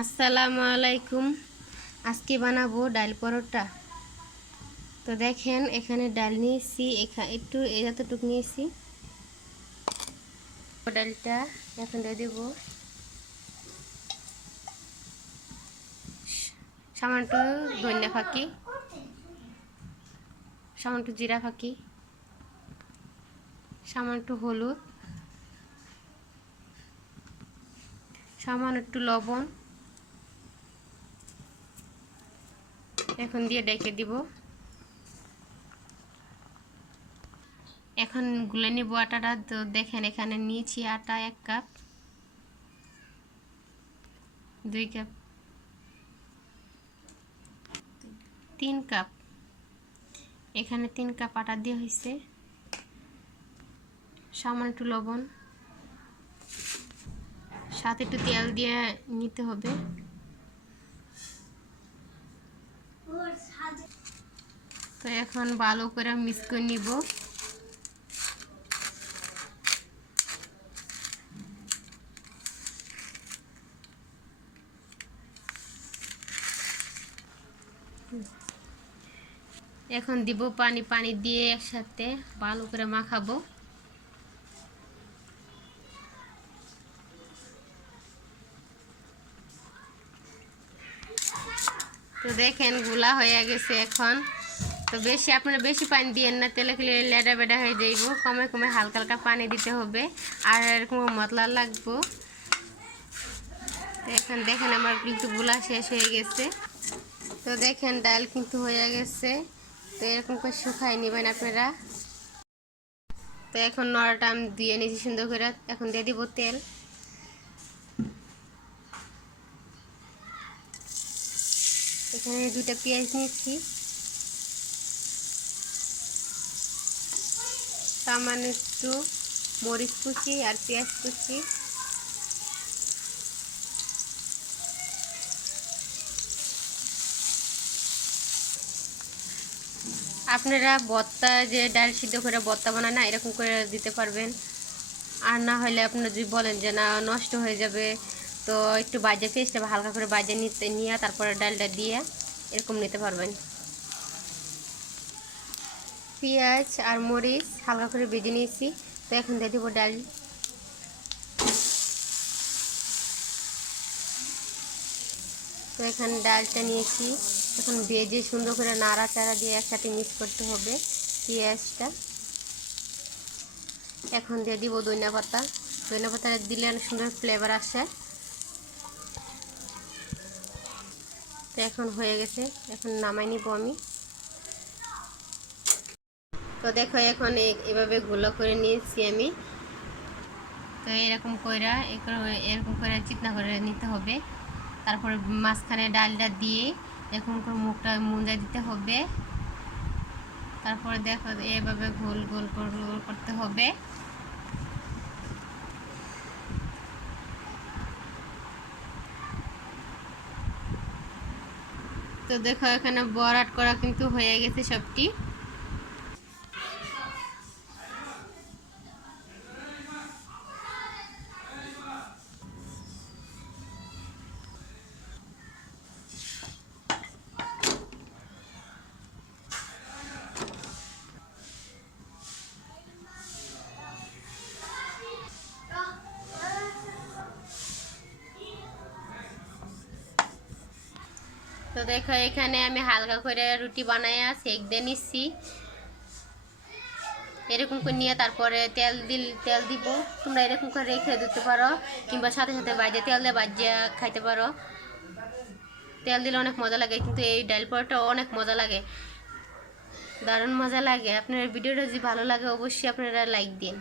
আসসালামু আলাইকুম। আজকে বানাবো ডাল পরোটা। তো দেখেন এখানে ডাল নিয়েছি, একটু এতটুকু নিয়েছি। ডালটা এখন দিয়ে দেবো সামান্য একটু ধনিয়া ফাঁকি, সামান্য একটু জিরা ফাঁকি, সামান্য একটু হলুদ, সামান্য একটু লবণ। এখন দিয়ে ডেকে দিব। এখন গুলে নিব আটাটা। তো দেখেন এখানে নিয়েছি আটা 1 কাপ, 2 কাপ, 3 কাপ। এখানে 3 কাপ আটা দিয়ে হয়েছে। সামান্য একটু লবণ, সাথে একটু তেল দিয়ে নিতে হবে। তো এখন ভালো করে মিক্স করে নিব। এখন দিব পানি, পানি দিয়ে একসাথে ভালো করে মাখাবো। তো দেখেন গুলা হয়ে গেছে এখন। তো আপনারা বেশি পানি দিয়েন না, তেলে খেলে লেডা বেডা হয়ে যাইব। কমে কমে হালকা হালকা পানি দিতে হবে, আর এরকম মতলা লাগবো। তো এখন দেখেন আমার কিন্তু গুলা শেষ হয়ে গেছে। তো দেখেন ডাল কিন্তু হয়ে গেছে। তো এরকম করে শুকাই নেবেন আপনারা। তো এখন নড়াটা আমি দিয়ে নিয়েছি সুন্দর করে। এখন দিয়ে দিব তেল। এখানে 2টা পেঁয়াজ নিয়েছি, সামান্য একটু মরিচ কুচি আর পেঁয়াজ কুচি। আপনারা ভর্তা যে ডাল সিদ্ধ করে ভর্তা বানায় না, এরকম করে দিতে পারবেন। আর না হলে আপনারা যদি বলেন যে না নষ্ট হয়ে যাবে, তো একটু বাজে পেস্টটা হালকা করে বাজে নিয়ে তারপরে ডালটা দিয়ে এরকম নিতে পারবেন। পেঁয়াজ আর মরিচ হালকা করে ভেজে নিয়েছি। তো এখন দিয়ে দেবো ডাল। তো এখানে ডালটা নিয়েছি। এখন ভেজে সুন্দর করে নাড়াচাড়া দিয়ে একসাথে মিক্স করতে হবে পেঁয়াজটা। এখন দিয়ে দিব ধনিয়া পাতা। ধনিয়া পাতা দিলে অনেক সুন্দর ফ্লেভার আসে। তো এখন হয়ে গেছে, এখন নামাই নিব আমি। তো দেখো এখন এভাবে গুলো করে নিয়েছি আমি। তো এরকম করে চিকনা করে নিতে হবে। তারপরে মাঝখানে ডালটা দিয়ে এরকম করে মুখটা মুন্দা দিতে হবে। তারপরে দেখো এভাবে গোল গোল করতে হবে। তো দেখো এখানে বড়াট করা কিন্তু হয়ে গেছে সবটি। তো দেখো এখানে আমি হালকা করে রুটি বানাইয়া সেক দিয়ে নিচ্ছি। এরকম করে নিয়ে তারপরে তেল দিব। তোমরা এরকম করে রেখে দিতে পারো, কিংবা সাথে সাথে বাজিয়ে তেল দিয়ে বাজিয়ে খাইতে পারো। তেল দিলে অনেক মজা লাগে, কিন্তু এই ডাল পরোটা অনেক মজা লাগে, দারুণ মজা লাগে। আপনার ভিডিওটা যদি ভালো লাগে অবশ্যই আপনারা লাইক দিন।